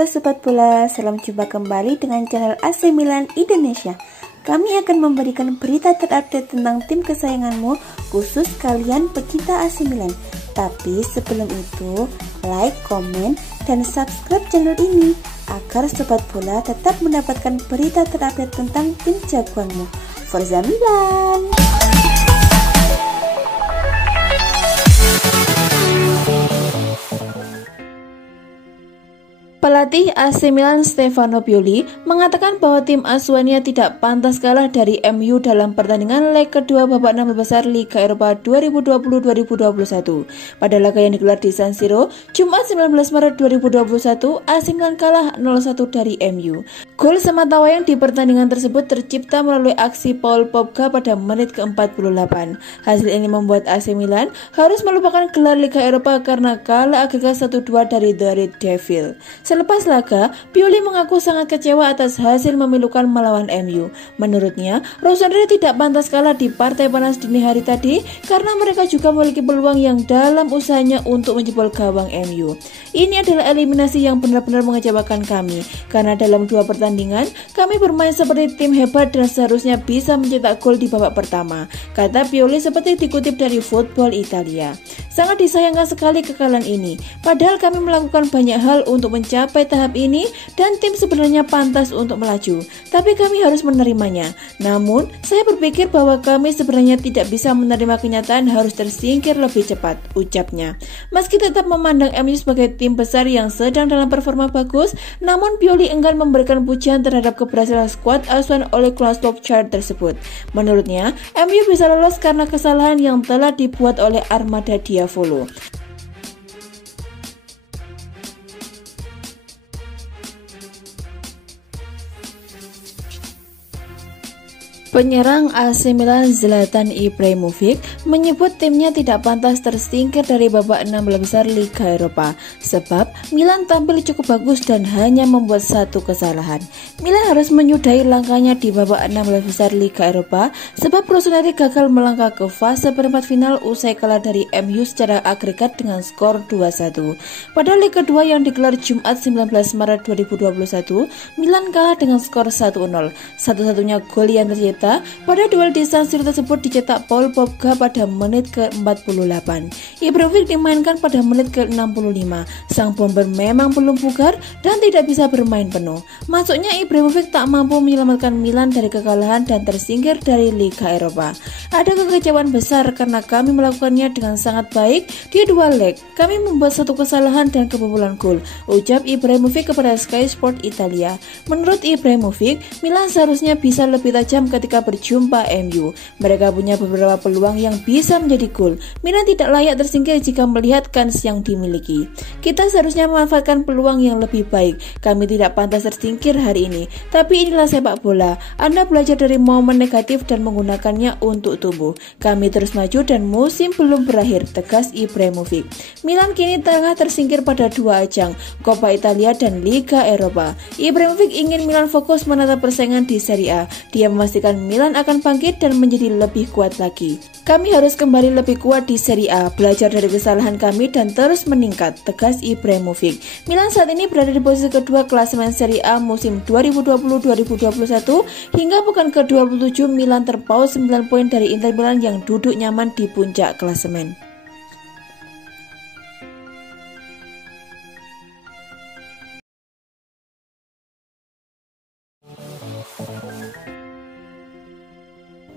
Halo Sobat Bola, salam jumpa kembali dengan channel AC Milan Indonesia. Kami akan memberikan berita terupdate tentang tim kesayanganmu, khusus kalian pecinta AC Milan. Tapi sebelum itu, like, komen, dan subscribe channel ini agar Sobat Bola tetap mendapatkan berita terupdate tentang tim jagoanmu. Forza Milan! Pelatih AC Milan Stefano Pioli mengatakan bahwa tim asuhannya tidak pantas kalah dari MU dalam pertandingan leg kedua babak 16 besar Liga Eropa 2020-2021. Pada laga yang digelar di San Siro, Jumat 19 Maret 2021, AC Milan kalah 0-1 dari MU. Gol sematawayang di pertandingan tersebut tercipta melalui aksi Paul Pogba pada menit ke-48. Hasil ini membuat AC Milan harus melupakan gelar Liga Eropa karena kalah agregat 1-2 dari The Red Devil. Selepas laga, Pioli mengaku sangat kecewa atas hasil memilukan melawan MU. Menurutnya, Rossoneri tidak pantas kalah di partai panas dini hari tadi karena mereka juga memiliki peluang yang dalam usahanya untuk menjebol gawang MU. Ini adalah eliminasi yang benar-benar mengecewakan kami, karena dalam dua pertandingan, kami bermain seperti tim hebat dan seharusnya bisa mencetak gol di babak pertama, kata Pioli seperti dikutip dari Football Italia. Sangat disayangkan sekali kekalahan ini, padahal kami melakukan banyak hal untuk mencapai tahap ini dan tim sebenarnya pantas untuk melaju, tapi kami harus menerimanya. Namun, saya berpikir bahwa kami sebenarnya tidak bisa menerima kenyataan harus tersingkir lebih cepat, ucapnya. Meski tetap memandang MU sebagai tim besar yang sedang dalam performa bagus, namun Pioli enggan memberikan pujian terhadap keberhasilan skuad asuhan oleh Solskjaer tersebut. Menurutnya, MU bisa lolos karena kesalahan yang telah dibuat oleh armada Diavolo. Penyerang AC Milan Zlatan Ibrahimovic menyebut timnya tidak pantas tersingkir dari babak 16 besar Liga Eropa sebab Milan tampil cukup bagus dan hanya membuat satu kesalahan. Milan harus menyudahi langkahnya di babak 16 besar Liga Eropa sebab Rossoneri gagal melangkah ke fase perempat final usai kalah dari MU secara agregat dengan skor 2-1. Pada leg kedua yang digelar Jumat 19 Maret 2021, Milan kalah dengan skor 1-0. Satu-satunya gol yang tercipta pada duel di San Siro tersebut dicetak Paul Pogba pada menit ke-48. Ibrahimovic dimainkan pada menit ke-65. Sang bomber memang belum bugar dan tidak bisa bermain penuh. Masuknya Ibrahimovic tak mampu menyelamatkan Milan dari kekalahan dan tersingkir dari Liga Eropa. Ada kekecewaan besar karena kami melakukannya dengan sangat baik di dua leg. Kami membuat satu kesalahan dan kebobolan gol, ucap Ibrahimovic kepada Sky Sport Italia. Menurut Ibrahimovic, Milan seharusnya bisa lebih tajam ketika berjumpa MU. Mereka punya beberapa peluang yang bisa menjadi gol. Milan tidak layak tersingkir jika melihat kans yang dimiliki. Kita seharusnya memanfaatkan peluang yang lebih baik. Kami tidak pantas tersingkir hari ini. Tapi inilah sepak bola. Anda belajar dari momen negatif dan menggunakannya untuk tumbuh. Kami terus maju dan musim belum berakhir, tegas Ibrahimovic. Milan kini tengah tersingkir pada dua ajang, Coppa Italia dan Liga Eropa. Ibrahimovic ingin Milan fokus menatap persaingan di Serie A. Dia memastikan Milan akan bangkit dan menjadi lebih kuat lagi. Kami harus kembali lebih kuat di Serie A, belajar dari kesalahan kami dan terus meningkat, tegas Ibrahimovic. Milan saat ini berada di posisi kedua klasemen Serie A musim 2020-2021 hingga pekan ke-27. Milan terpaut 9 poin dari Inter Milan yang duduk nyaman di puncak klasemen.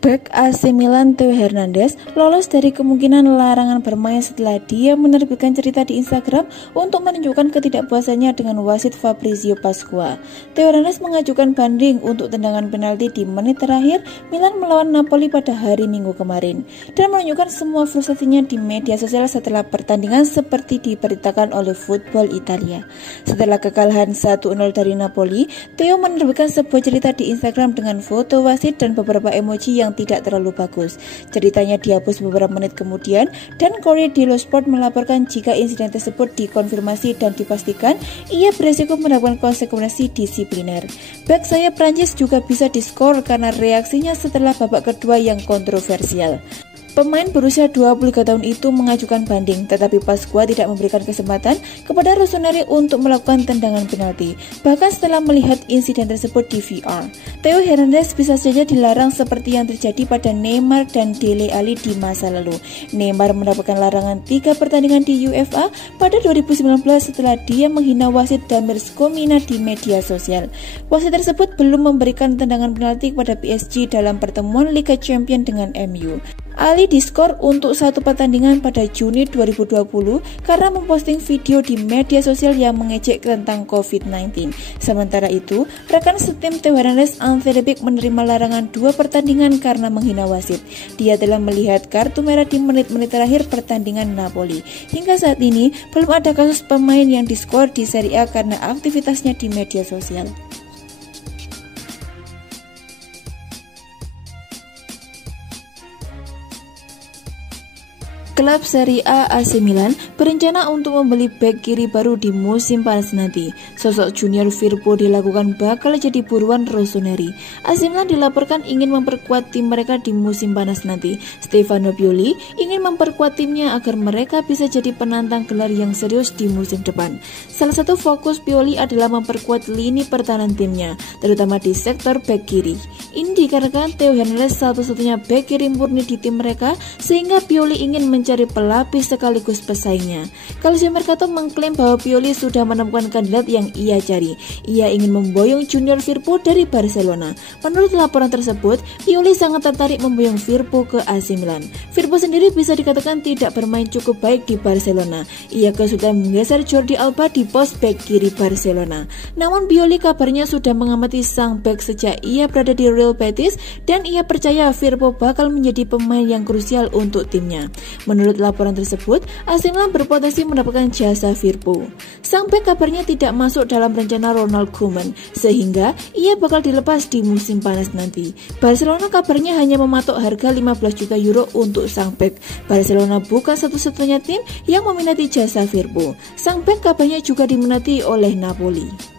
Bek AC Milan Theo Hernandez lolos dari kemungkinan larangan bermain setelah dia menerbitkan cerita di Instagram untuk menunjukkan ketidakpuasannya dengan wasit Fabrizio Pasqua. Theo Hernandez mengajukan banding untuk tendangan penalti di menit terakhir Milan melawan Napoli pada hari Minggu kemarin dan menunjukkan semua frustasinya di media sosial setelah pertandingan seperti diberitakan oleh Football Italia. Setelah kekalahan 1-0 dari Napoli, Theo menerbitkan sebuah cerita di Instagram dengan foto wasit dan beberapa emoji yang tidak terlalu bagus. Ceritanya dihapus beberapa menit kemudian dan Corriere dello Sport melaporkan jika insiden tersebut dikonfirmasi dan dipastikan ia beresiko mendapatkan konsekuensi disipliner. Bek sayap Prancis juga bisa diskor karena reaksinya setelah babak kedua yang kontroversial. Pemain berusia 23 tahun itu mengajukan banding, tetapi Pasqua tidak memberikan kesempatan kepada Rossoneri untuk melakukan tendangan penalti, bahkan setelah melihat insiden tersebut di VR. Theo Hernandez bisa saja dilarang seperti yang terjadi pada Neymar dan Dele Alli di masa lalu. Neymar mendapatkan larangan 3 pertandingan di UEFA pada 2019 setelah dia menghina wasit Damir Skomina di media sosial. Wasit tersebut belum memberikan tendangan penalti kepada PSG dalam pertemuan Liga Champions dengan MU. Ali diskor untuk 1 pertandingan pada Juni 2020 karena memposting video di media sosial yang mengejek tentang COVID-19. Sementara itu, rekan setim Theo Hernandez, Ante Rebic, menerima larangan 2 pertandingan karena menghina wasit. Dia telah melihat kartu merah di menit-menit terakhir pertandingan Napoli. Hingga saat ini, belum ada kasus pemain yang diskor di Serie A karena aktivitasnya di media sosial. Klub Serie A AC Milan berencana untuk membeli bek kiri baru di musim panas nanti. Sosok Junior Firpo dilakukan bakal jadi buruan Rossoneri. AC Milan dilaporkan ingin memperkuat tim mereka di musim panas nanti. Stefano Pioli ingin memperkuat timnya agar mereka bisa jadi penantang gelar yang serius di musim depan. Salah satu fokus Pioli adalah memperkuat lini pertahanan timnya, terutama di sektor bek kiri. Ini dikarenakan Theo Hernandez satu-satunya bek kiri murni di tim mereka, sehingga Pioli ingin mencari pelapis sekaligus pesaingnya. Calcio Mercato mengklaim bahwa Pioli sudah menemukan kandidat yang ia cari. Ia ingin memboyong Junior Firpo dari Barcelona. Menurut laporan tersebut, Pioli sangat tertarik memboyong Firpo ke AC Milan. Firpo sendiri bisa dikatakan tidak bermain cukup baik di Barcelona. Ia kesulitan menggeser Jordi Alba di pos bek kiri Barcelona. Namun Pioli kabarnya sudah mengamati sang bek sejak ia berada di Real Betis dan ia percaya Firpo bakal menjadi pemain yang krusial untuk timnya. Menurut laporan tersebut, AC Milan berpotensi mendapatkan jasa Firpo. Sang bek kabarnya tidak masuk dalam rencana Ronald Koeman, sehingga ia bakal dilepas di musim panas nanti. Barcelona kabarnya hanya mematok harga 15 juta euro untuk sang bek. Barcelona bukan satu-satunya tim yang meminati jasa Firpo. Sang bek kabarnya juga diminati oleh Napoli.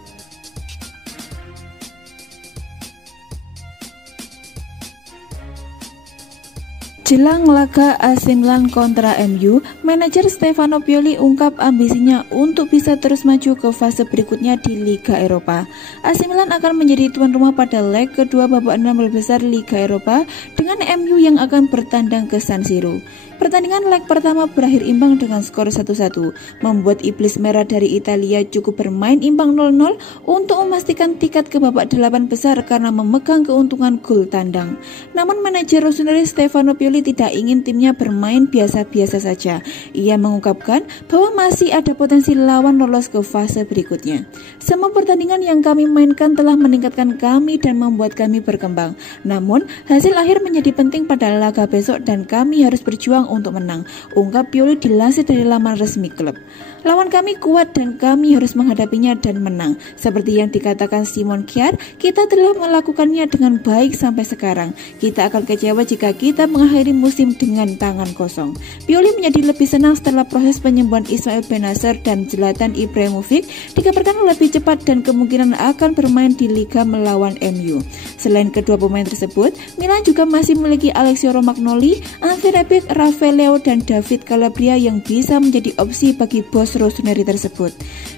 Jelang laga AC Milan kontra MU, manajer Stefano Pioli ungkap ambisinya untuk bisa terus maju ke fase berikutnya di Liga Eropa. AC Milan akan menjadi tuan rumah pada leg kedua babak 16 besar Liga Eropa dengan MU yang akan bertandang ke San Siro. Pertandingan leg pertama berakhir imbang dengan skor 1-1, membuat Iblis Merah dari Italia cukup bermain imbang 0-0 untuk memastikan tiket ke babak 8 besar karena memegang keuntungan gol tandang. Namun manajer Rossoneri Stefano Pioli tidak ingin timnya bermain biasa-biasa saja. Ia mengungkapkan bahwa masih ada potensi lawan lolos ke fase berikutnya. Semua pertandingan yang kami mainkan telah meningkatkan kami dan membuat kami berkembang. Namun, hasil akhir menjadi penting pada laga besok dan kami harus berjuang untuk menang, ungkap Pioli dilansir dari laman resmi klub. Lawan kami kuat dan kami harus menghadapinya dan menang. Seperti yang dikatakan Simon Kjaer, kita telah melakukannya dengan baik sampai sekarang. Kita akan kecewa jika kita mengakhiri musim dengan tangan kosong. Pioli menjadi lebih senang setelah proses penyembuhan Ismail Bennacer dan Zlatan Ibrahimovic dikabarkan lebih cepat dan kemungkinan akan bermain di Liga melawan MU. Selain kedua pemain tersebut, Milan juga masih memiliki Alessio Romagnoli, Ante Rebic, Rafael Leao, dan David Calabria yang bisa menjadi opsi bagi bos Rossoneri tersebut.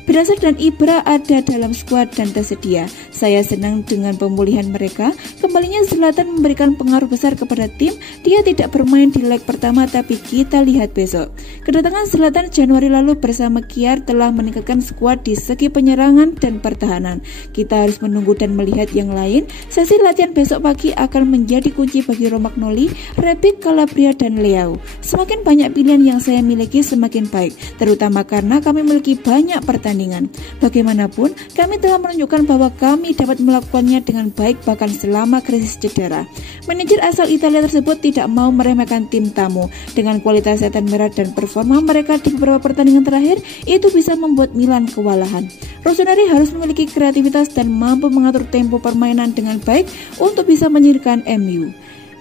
Bennacer dan Ibra ada dalam skuad dan tersedia. Saya senang dengan pemulihan mereka. Kembalinya Zlatan memberikan pengaruh besar kepada tim. Dia tidak bermain di leg pertama, tapi kita lihat besok. Kedatangan Zlatan Januari lalu bersama Kjaer telah meningkatkan skuad di segi penyerangan dan pertahanan. Kita harus menunggu dan melihat yang lain. Sesi latihan besok pagi akan menjadi kunci bagi Romagnoli, Rebic, Calabria, dan Leao. Semakin banyak pilihan yang saya miliki semakin baik, terutama karena kami memiliki banyak pertandingan. Bagaimanapun, kami telah menunjukkan bahwa kami dapat melakukannya dengan baik bahkan selama krisis cedera. Manajer asal Italia tersebut tidak mau meremehkan tim tamu. Dengan kualitas setan merah dan performa mereka di beberapa pertandingan terakhir, itu bisa membuat Milan kewalahan. Rossoneri harus memiliki kreativitas dan mampu mengatur tempo permainan dengan baik untuk bisa menyingkirkan MU.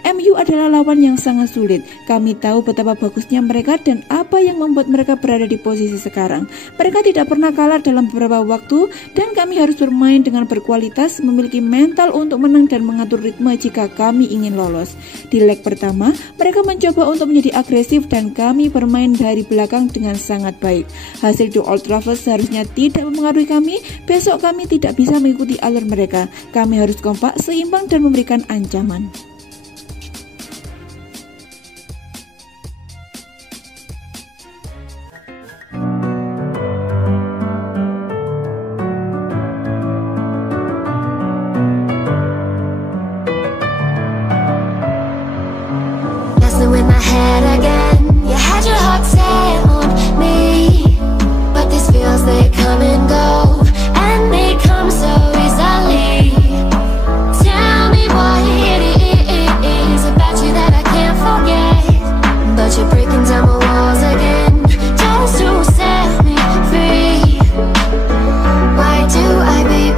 MU adalah lawan yang sangat sulit. Kami tahu betapa bagusnya mereka dan apa yang membuat mereka berada di posisi sekarang. Mereka tidak pernah kalah dalam beberapa waktu dan kami harus bermain dengan berkualitas, memiliki mental untuk menang dan mengatur ritme jika kami ingin lolos. Di leg pertama, mereka mencoba untuk menjadi agresif dan kami bermain dari belakang dengan sangat baik. Hasil di Old Trafford seharusnya tidak mempengaruhi kami. Besok kami tidak bisa mengikuti alur mereka. Kami harus kompak, seimbang dan memberikan ancaman. Messing with my head again.